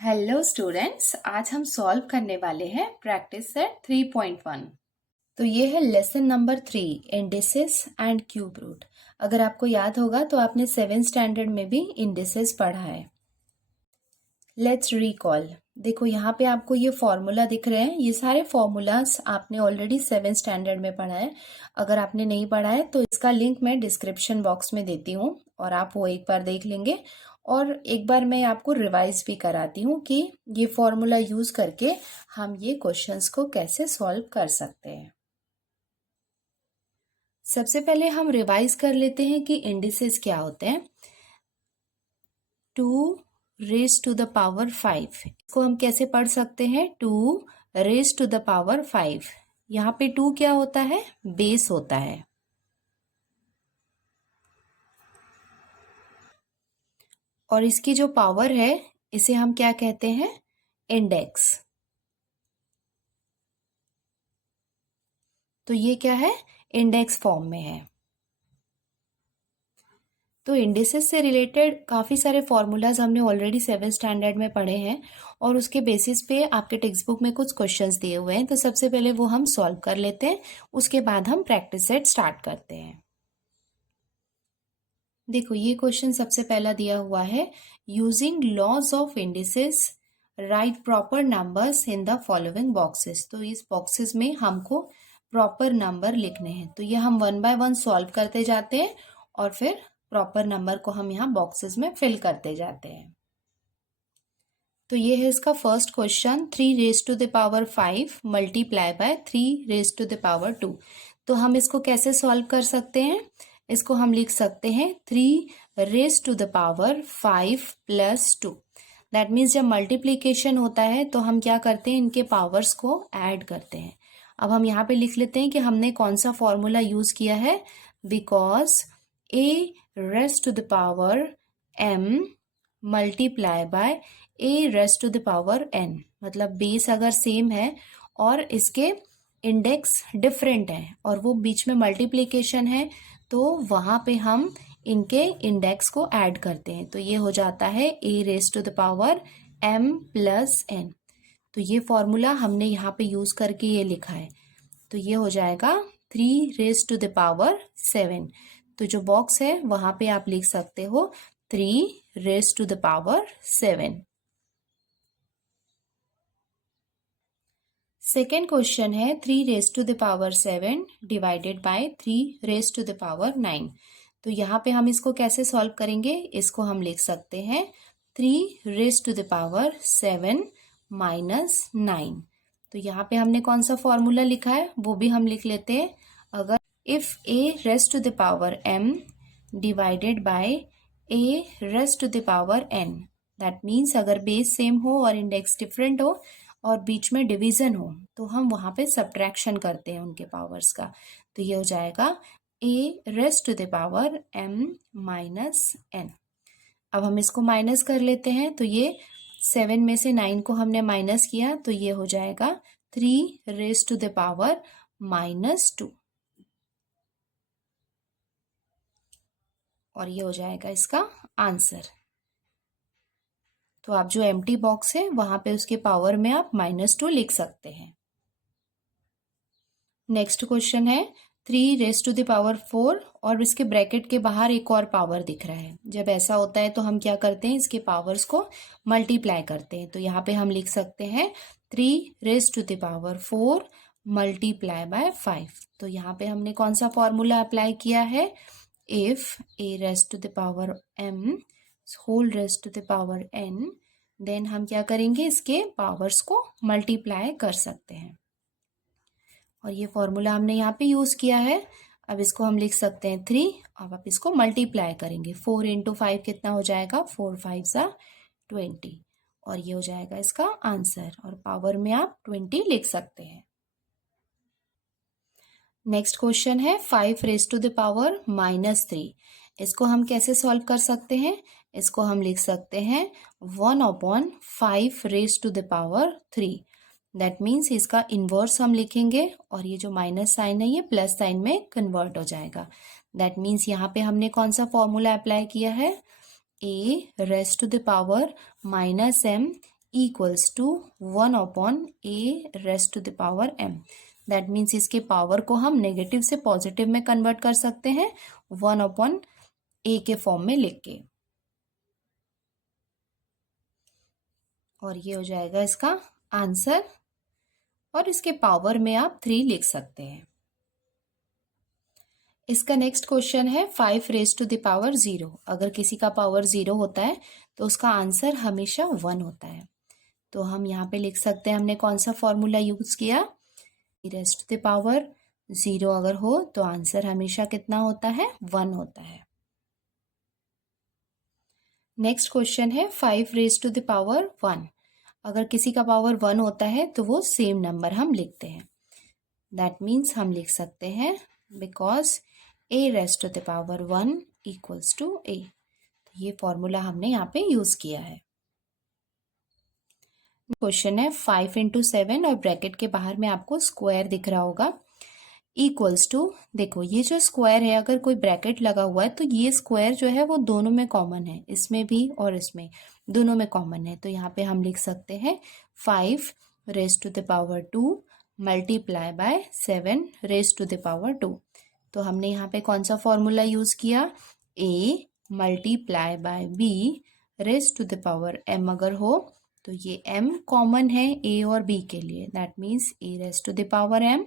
Hello students, आज हम solve करने वाले हैं प्रैक्टिस सेट 3.1। तो ये है lesson number 3, indices and cube root. अगर आपको याद होगा तो आपने 7th स्टैंडर्ड में भी इंडिसेस पढ़ा है। Let's recall. देखो यहाँ पे आपको ये फॉर्मूला दिख रहे हैं। ये सारे फॉर्मूलाज आपने ऑलरेडी 7th स्टैंडर्ड में पढ़ा है। अगर आपने नहीं पढ़ा है तो इसका लिंक मैं डिस्क्रिप्शन बॉक्स में देती हूँ और आप वो एक बार देख लेंगे। और एक बार मैं आपको रिवाइज भी कराती हूँ कि ये फॉर्मूला यूज करके हम ये क्वेश्चंस को कैसे सॉल्व कर सकते हैं। सबसे पहले हम रिवाइज कर लेते हैं कि इंडिसेस क्या होते हैं। 2 रेज टू द पावर 5, इसको हम कैसे पढ़ सकते हैं? 2 रेज टू द पावर 5। यहाँ पे 2 क्या होता है? बेस होता है। और इसकी जो पावर है इसे हम क्या कहते हैं? इंडेक्स। तो ये क्या है? इंडेक्स फॉर्म में है। तो इंडिसेस से रिलेटेड काफ़ी सारे फॉर्मूलाज हमने ऑलरेडी 7th स्टैंडर्ड में पढ़े हैं और उसके बेसिस पे आपके टेक्स्ट बुक में कुछ क्वेश्चंस दिए हुए हैं। तो सबसे पहले वो हम सॉल्व कर लेते हैं, उसके बाद हम प्रैक्टिस सेट स्टार्ट करते हैं। देखो ये क्वेश्चन सबसे पहला दिया हुआ है, using laws of indices write proper numbers in the following boxes. तो इस बॉक्सेस में हमको प्रॉपर नंबर लिखने हैं। तो ये हम 1 बाय 1 सॉल्व करते जाते हैं और फिर प्रॉपर नंबर को हम यहाँ बॉक्सेस में फिल करते जाते हैं। तो ये है इसका first question, 3 raise to the power 5 multiply by 3 raise to the power 2। तो हम इसको कैसे सॉल्व कर सकते हैं? इसको हम लिख सकते हैं 3 raise to the power 5 plus 2। That means जब मल्टीप्लीकेशन होता है तो हम क्या करते हैं? इनके पावर्स को ऐड करते हैं। अब हम यहाँ पे लिख लेते हैं कि हमने कौन सा फॉर्मूला यूज किया है। Because a raise to the power m multiply by a raise to the power n, मतलब बेस अगर सेम है और इसके इंडेक्स डिफरेंट है और वो बीच में मल्टीप्लीकेशन है तो वहां पे हम इनके इंडेक्स को ऐड करते हैं। तो ये हो जाता है a raise to the power m plus n। तो ये फॉर्मूला हमने यहाँ पे यूज करके ये लिखा है। तो ये हो जाएगा 3 रेज टू द पावर 7। तो जो बॉक्स है वहां पे आप लिख सकते हो 3 raise to the power 7। Second question है 3 raise to the power 7 divided by 3 raise to the power 9। तो यहाँ पे हम इसको कैसे सॉल्व करेंगे? इसको हम लिख सकते हैं 3 raise to the power 7 minus 9। तो यहाँ पे हमने कौन सा फॉर्मूला लिखा है वो भी हम लिख लेते हैं। अगर if a raise to the power m divided by a raise to the power n, that means अगर बेस सेम हो और इंडेक्स डिफरेंट हो और बीच में डिवीजन हो तो हम वहां पे सब्ट्रैक्शन करते हैं उनके पावर्स का। तो ये हो जाएगा a raise to the power m minus n। अब हम इसको माइनस कर लेते हैं। तो ये 7 में से 9 को हमने माइनस किया तो ये हो जाएगा 3 raise to the power minus 2। और ये हो जाएगा इसका आंसर। तो आप जो एम्प्टी बॉक्स है वहां पे उसके पावर में आप -2 लिख सकते हैं। नेक्स्ट क्वेश्चन है 3 रेज टू द पावर 4 और इसके ब्रैकेट के बाहर एक और पावर दिख रहा है। जब ऐसा होता है तो हम क्या करते हैं? इसके पावर्स को मल्टीप्लाई करते हैं। तो यहाँ पे हम लिख सकते हैं 3 raise to the power 4 multiply by 5। तो यहाँ पे हमने कौन सा फॉर्मूला अप्लाई किया है? if a raised to the power m whole raised to the power n, then हम क्या करेंगे? इसके पावर्स को मल्टीप्लाई कर सकते हैं। और ये फॉर्मूला हमने यहाँ पे यूज किया है। अब इसको हम लिख सकते हैं 3। अब आप इसको मल्टीप्लाई करेंगे। 4 इंटू 5 कितना हो जाएगा? 4 5 20। और ये हो जाएगा इसका आंसर और पावर में आप 20 लिख सकते हैं। नेक्स्ट क्वेश्चन है 5 रेज टू द पावर -3। इसको हम कैसे सॉल्व कर सकते हैं? इसको हम लिख सकते हैं 1/5 raise to the power 3। That means इसका इन्वर्स हम लिखेंगे और ये जो माइनस साइन है ये प्लस साइन में कन्वर्ट हो जाएगा। दैट मीन्स यहाँ पे हमने कौन सा फॉर्मूला अप्लाई किया है? a raise to the power -m equals to 1/a⁻m। That means इसके पावर को हम नेगेटिव से पॉजिटिव में कन्वर्ट कर सकते हैं 1/a के फॉर्म में लिख के, और ये हो जाएगा इसका आंसर। और इसके पावर में आप 3 लिख सकते हैं। इसका नेक्स्ट क्वेश्चन है 5⁻0। अगर किसी का पावर 0 होता है तो उसका आंसर हमेशा 1 होता है। तो हम यहाँ पे लिख सकते हैं हमने कौन सा फॉर्मूला यूज किया, e⁻0 अगर हो तो आंसर हमेशा कितना होता है, 1 होता है। नेक्स्ट क्वेश्चन है 5⁻1। अगर किसी का पावर 1 होता है तो वो सेम नंबर हम लिखते हैं। दैट मीन्स हम लिख सकते हैं because a⁻1 equals to a। तो ये फॉर्मूला हमने यहाँ पे यूज किया है। क्वेश्चन है 5×7 और ब्रैकेट के बाहर में आपको स्क्वायर दिख रहा होगा, इक्वल्स टू, देखो ये जो स्क्वायर है अगर कोई ब्रैकेट लगा हुआ है तो ये स्क्वायर जो है वो दोनों में कॉमन है, इसमें भी और इसमें दोनों में कॉमन है। तो यहाँ पे हम लिख सकते हैं 5⁻² मल्टीप्लाई बाय 7⁻²। तो हमने यहाँ पे कौन सा फॉर्मूला यूज किया, a मल्टीप्लाई बाय b⁻m। अगर हो तो ये m कॉमन है a और b के लिए, that means a⁻m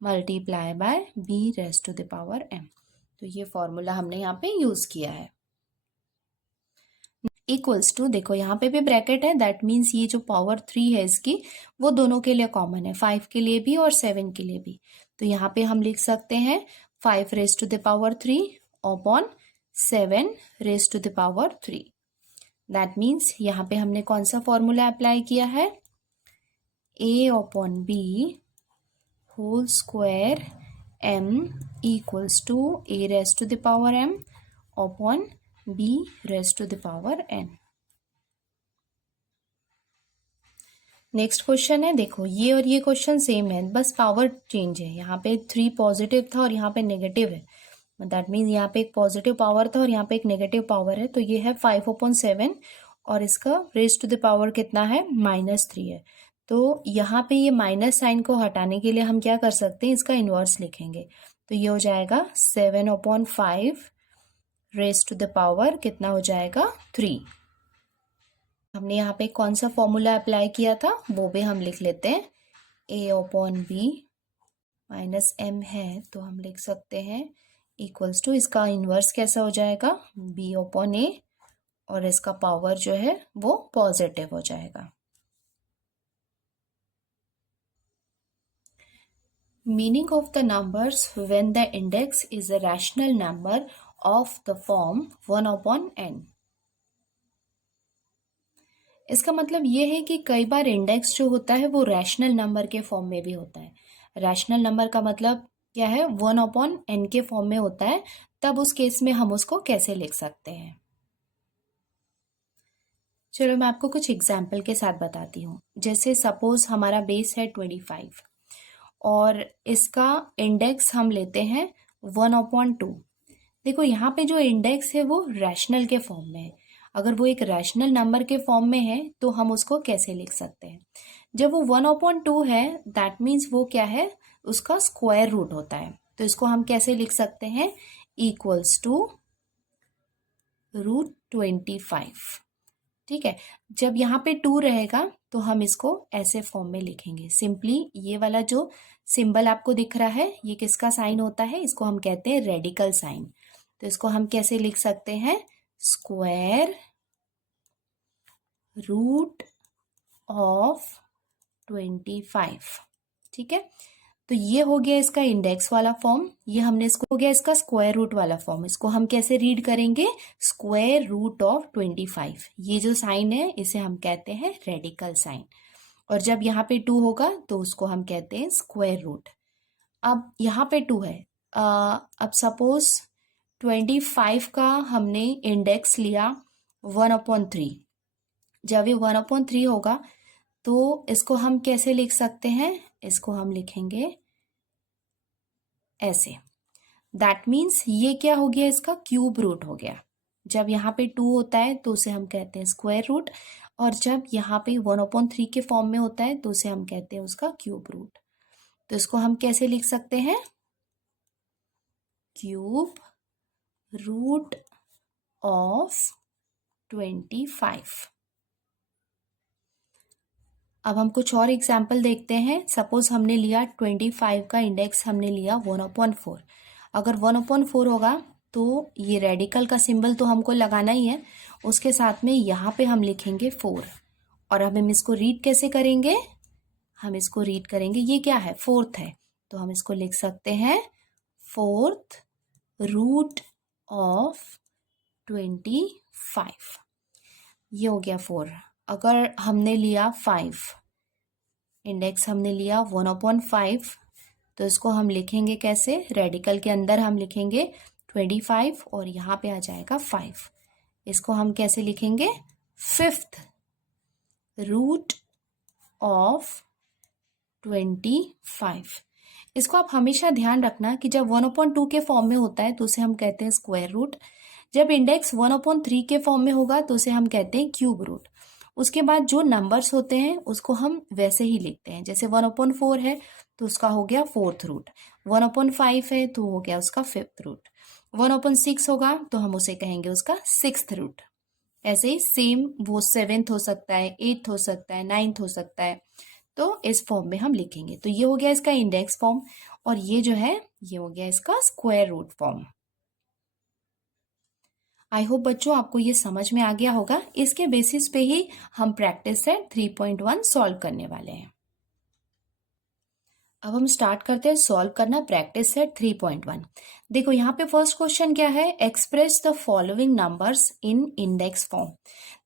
multiply by b⁻m। तो ये फॉर्मूला हमने यहाँ पे यूज किया है। इक्वल्स टू, देखो यहाँ पे भी ब्रैकेट है, दैट मीन्स ये जो पावर 3 है इसकी वो दोनों के लिए कॉमन है, 5 के लिए भी और 7 के लिए भी। तो यहाँ पे हम लिख सकते हैं 5⁻3 अपॉन 7⁻3। दैट मीन्स यहाँ पे हमने कौन सा फॉर्मूला अप्लाई किया है, a/b whole square m equals to a⁻m upon b⁻n। Next question है, देखो ये और ये क्वेश्चन सेम है, बस पावर चेंज है। यहाँ पे 3 पॉजिटिव था और यहाँ पे नेगेटिव है, दैट मीन्स यहाँ पे एक पॉजिटिव पावर था और यहाँ पे एक नेगेटिव पावर है। तो ये है 5/7 और इसका रेज टू द पावर कितना है, -3 है। तो यहाँ पे ये माइनस साइन को हटाने के लिए हम क्या कर सकते हैं, इसका इनवर्स लिखेंगे। तो ये हो जाएगा 7/5 रेज टू द पावर कितना हो जाएगा, 3। हमने यहाँ पे कौन सा फॉर्मूला अप्लाई किया था वो भी हम लिख लेते हैं, a/b -m है तो हम लिख सकते हैं इक्वल्स टू, इसका इन्वर्स कैसा हो जाएगा, b/a, और इसका पावर जो है वो पॉजिटिव हो जाएगा। Meaning of the numbers when the index is a rational number of the form 1/n। इसका मतलब ये है कि कई बार इंडेक्स जो होता है वो रैशनल नंबर के फॉर्म में भी होता है। रैशनल नंबर का मतलब क्या है, 1/n के फॉर्म में होता है। तब उस केस में हम उसको कैसे लिख सकते हैं, चलो मैं आपको कुछ एग्जाम्पल के साथ बताती हूँ। जैसे सपोज हमारा बेस है 25 और इसका इंडेक्स हम लेते हैं 1/2। देखो यहाँ पे जो इंडेक्स है वो रैशनल के फॉर्म में है। अगर वो एक रैशनल नंबर के फॉर्म में है तो हम उसको कैसे लिख सकते हैं, जब वो 1/2 है दैट मीन्स वो क्या है, उसका स्क्वायर रूट होता है। तो इसको हम कैसे लिख सकते हैं, इक्वल्स टू √25। ठीक है, जब यहाँ पे 2 रहेगा तो हम इसको ऐसे फॉर्म में लिखेंगे सिंपली। ये वाला जो सिंबल आपको दिख रहा है ये किसका साइन होता है, इसको हम कहते हैं रेडिकल साइन। तो इसको हम कैसे लिख सकते हैं, स्क्वायर रूट ऑफ 25। ठीक है, तो ये हो गया इसका इंडेक्स वाला फॉर्म, ये हमने इसको हो गया इसका स्क्वायर रूट वाला फॉर्म। इसको हम कैसे रीड करेंगे, स्क्वायर रूट ऑफ 25। ये जो साइन है इसे हम कहते हैं रेडिकल साइन, और जब यहाँ पे 2 होगा तो उसको हम कहते हैं स्क्वायर रूट। अब यहाँ पे 2 है, अब सपोज 25 का हमने इंडेक्स लिया 1/3। जब ये 1/3 होगा तो इसको हम कैसे लिख सकते हैं, इसको हम लिखेंगे ऐसे। दैट मीन्स ये क्या हो गया, इसका क्यूब रूट हो गया। जब यहाँ पे 2 होता है तो उसे हम कहते हैं स्क्वायर रूट, और जब यहाँ पे 1/3 के फॉर्म में होता है तो उसे हम कहते हैं उसका क्यूब रूट। तो इसको हम कैसे लिख सकते हैं? Cube root of 25। अब हम कुछ और एग्जाम्पल देखते हैं। सपोज हमने लिया 25 का इंडेक्स हमने लिया 1/4। अगर 1/4 होगा तो ये रेडिकल का सिंबल तो हमको लगाना ही है, उसके साथ में यहाँ पे हम लिखेंगे 4। और अब हम इसको रीड कैसे करेंगे? हम इसको रीड करेंगे, ये क्या है? 4th है, तो हम इसको लिख सकते हैं 4th रूट ऑफ 25। ये हो गया 4। अगर हमने लिया 5, इंडेक्स हमने लिया 1/5, तो इसको हम लिखेंगे कैसे? रेडिकल के अंदर हम लिखेंगे 25 और यहाँ पे आ जाएगा 5। इसको हम कैसे लिखेंगे? 5th root of 25। इसको आप हमेशा ध्यान रखना कि जब 1/2 के फॉर्म में होता है तो उसे हम कहते हैं स्क्वायर रूट। जब इंडेक्स 1/3 के फॉर्म में होगा तो उसे हम कहते हैं क्यूब रूट। उसके बाद जो नंबर्स होते हैं उसको हम वैसे ही लिखते हैं। जैसे 1/4 है तो उसका हो गया 4th रूट, 1/5 है तो हो गया उसका 5th रूट, 1/6 होगा तो हम उसे कहेंगे उसका 6th रूट। ऐसे ही सेम वो 7th हो सकता है, 8th हो सकता है, 9th हो सकता है। तो इस फॉर्म में हम लिखेंगे। तो ये हो गया इसका इंडेक्स फॉर्म और ये जो है ये हो गया इसका square root form. I hope बच्चों आपको ये समझ में आ गया होगा। इसके बेसिस पे ही हम प्रैक्टिस सेट 3.1 सॉल्व करने वाले हैं। अब हम स्टार्ट करते हैं सॉल्व करना प्रैक्टिस सेट 3.1। देखो यहाँ पे फर्स्ट क्वेश्चन क्या है? Express the following numbers in index form.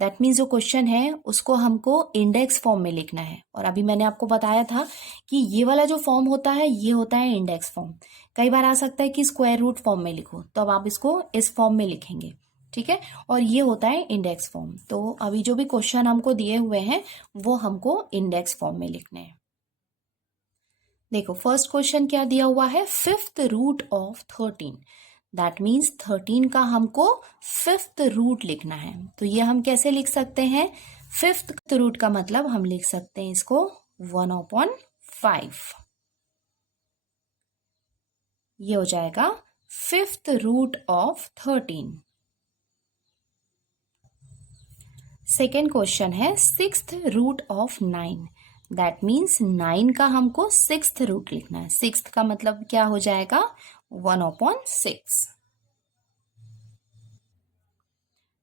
That means जो क्वेश्चन है उसको हमको इंडेक्स फॉर्म में लिखना है। और अभी मैंने आपको बताया था कि ये वाला जो फॉर्म होता है ये होता है इंडेक्स फॉर्म। कई बार आ सकता है कि स्क्वायर रूट फॉर्म में लिखो, तो अब आप इसको इस फॉर्म में लिखेंगे, ठीक है। और ये होता है इंडेक्स फॉर्म। तो अभी जो भी क्वेश्चन हमको दिए हुए हैं वो हमको इंडेक्स फॉर्म में लिखने हैं। देखो फर्स्ट क्वेश्चन क्या दिया हुआ है? 5th root of 13। That means 13 का हमको 5th रूट लिखना है। तो ये हम कैसे लिख सकते हैं? 5th रूट का मतलब हम लिख सकते हैं इसको 1/5। ये हो जाएगा 5th root of 13। Second question है 6th root of 9। That means 9 का हमको 6th रूट लिखना है। 6th का मतलब क्या हो जाएगा? 1/6।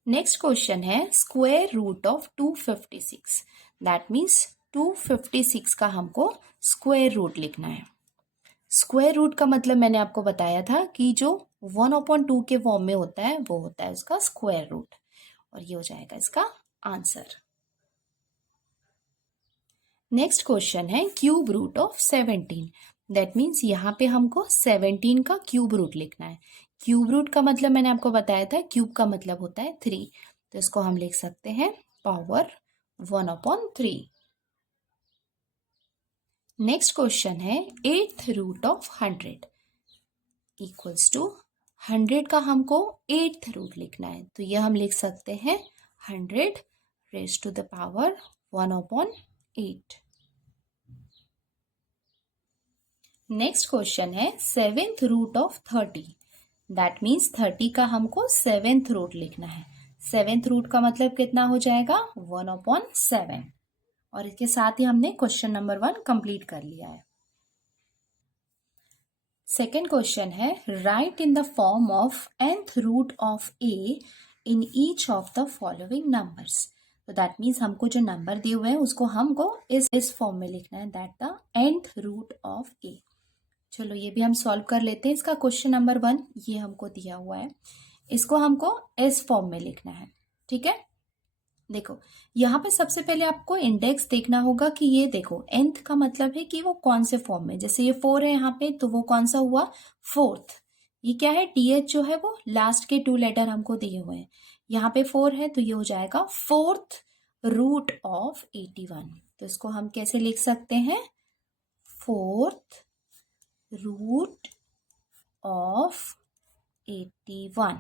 नेक्स्ट क्वेश्चन है square root of 256। That means 256 का हमको स्क्वायर रूट लिखना है। स्क्वायर रूट का मतलब मैंने आपको बताया था कि जो 1/2 के फॉर्म में होता है वो होता है उसका स्क्वायर रूट। और ये हो जाएगा इसका आंसर। नेक्स्ट क्वेश्चन है cube root of 17। That means यहाँ पे हमको 17 का क्यूब रूट लिखना है। क्यूब रूट का मतलब मैंने आपको बताया था, क्यूब का मतलब होता है 3। तो इसको हम लिख सकते हैं पावर 1/3। नेक्स्ट क्वेश्चन है 8th root of 100 equals to 100 का हमको 8th रूट लिखना है। तो ये हम लिख सकते हैं 100 raise to the power 1/8। Next question है 7th root of 30। That means 30 का हमको 7th रूट लिखना है। 7th रूट का मतलब कितना हो जाएगा? 1/7। और इसके साथ ही हमने क्वेश्चन नंबर 1 कंप्लीट कर लिया है। सेकेंड क्वेश्चन है write in the form of nth root of a in each of the following numbers. तो दैट मीन्स हमको जो नंबर दिए हुए हैं उसको हमको इस फॉर्म में लिखना है, that the nth root of a। चलो ये भी हम सॉल्व कर लेते हैं। इसका क्वेश्चन नंबर 1 ये हमको दिया हुआ है, इसको हमको इस फॉर्म में लिखना है, ठीक है। देखो यहाँ पे सबसे पहले आपको इंडेक्स देखना होगा कि ये देखो nth का मतलब है कि वो कौन से फॉर्म में। जैसे ये 4 है यहाँ पे तो वो कौन सा हुआ? 4th। ये क्या है? th जो है वो लास्ट के 2 लेटर हमको दिए हुए हैं। यहाँ पे 4 है तो ये हो जाएगा 4th रूट ऑफ 81। तो इसको हम कैसे लिख सकते हैं? 4th root of 81।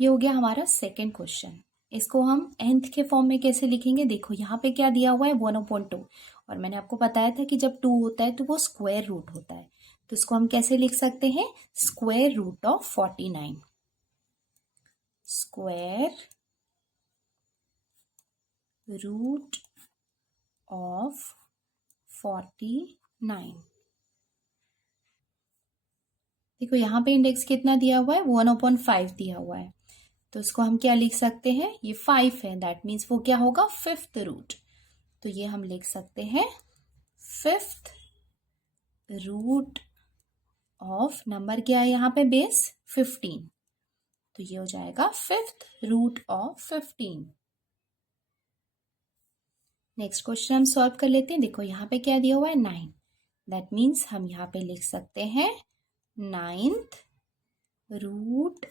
ये हो गया हमारा सेकेंड क्वेश्चन। इसको हम nth के फॉर्म में कैसे लिखेंगे, देखो यहाँ पे क्या दिया हुआ है 1/2, और मैंने आपको बताया था कि जब 2 होता है तो वो स्क्वायर रूट होता है, तो इसको हम कैसे लिख सकते हैं, square root of 49, square root of 49। देखो यहाँ पे इंडेक्स कितना दिया हुआ है, 1/5 दिया हुआ है, तो इसको हम क्या लिख सकते हैं, ये 5 है, दैट मीन्स वो क्या होगा, फिफ्थ रूट। तो ये हम लिख सकते हैं फिफ्थ रूट ऑफ, नंबर क्या है यहाँ पे बेस 15, तो ये हो जाएगा fifth root of 15। Next question हम सॉल्व कर लेते हैं। देखो यहाँ पे क्या दिया हुआ है 9, दैट मीन्स हम यहाँ पे लिख सकते हैं 9th रूट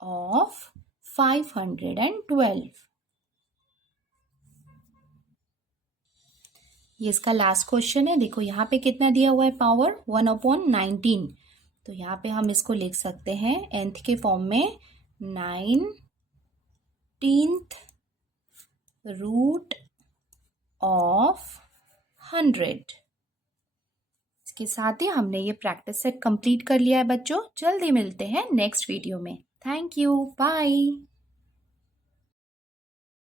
ऑफ 512। ये इसका लास्ट क्वेश्चन है। देखो यहाँ पे कितना दिया हुआ है पावर, 1/19, तो यहाँ पे हम इसको लिख सकते हैं nth के फॉर्म में 19th रूट ऑफ 100। इसके साथ ही हमने ये प्रैक्टिस सेट कंप्लीट कर लिया है बच्चों। जल्दी मिलते हैं नेक्स्ट वीडियो में। Thank you, bye.